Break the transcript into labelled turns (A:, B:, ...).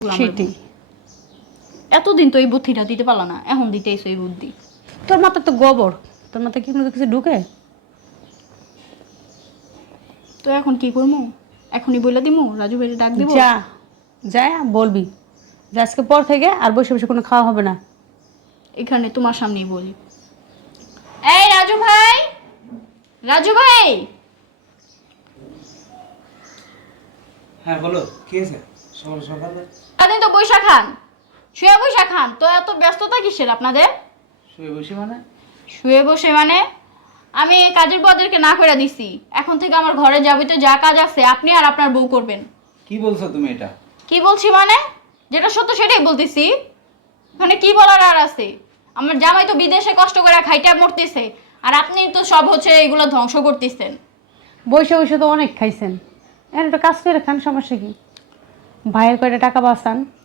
A: সেটাই।
B: এতদিন তো এই বুদ্ধিটা দিতে পারলা না, এখন দিতে এসো এই বুদ্ধি।
A: তোর মাথা তো গোবর, তোর মাথা কি কোনো কিছু ঢুকে?
B: তো এখন কি করবো? এখনই বলে দিমু রাজু ভাইরে ডাক দিব?
A: যা, যা বলবি যে আজকে পর থেকে আর বসে বসে কোনো খাওয়া হবে না।
B: এখানে তোমার সামনেই বলি। এই রাজু ভাই, রাজু ভাই।
C: হ্যাঁ বলো, কি হয়েছে? সকাল সকালে
B: আপনি তো বৈশা খান, শুয়ে বৈশা খান, তো এত ব্যস্ততা কিসের আপনাদের?
C: শুয়ে বসে মানে?
B: শুয়ে বসে মানে আমি কাজের বউদেরকে না করে দিছি, এখন থেকে আমার ঘরে যাবিতে যা কাজ আছে আপনি আর আপনার বউ করবেন।
C: কি বলছো তুমি এটা?
B: কি বলছি মানে যেটা সত্য সেটাই বলতেছি। মানে কি বলার আর আছে? আমার জামাই তো বিদেশে কষ্ট করে খাইটা মরতেছে, আর আপনি তো সব হচ্ছে এগুলো ধ্বংস করতেছেন।
A: বসে বসে তো অনেক খাইছেন, এখন একটা কাজ করে খান, সমস্যা কি? ভাইয়ের কয়টা টাকা বাঁচান,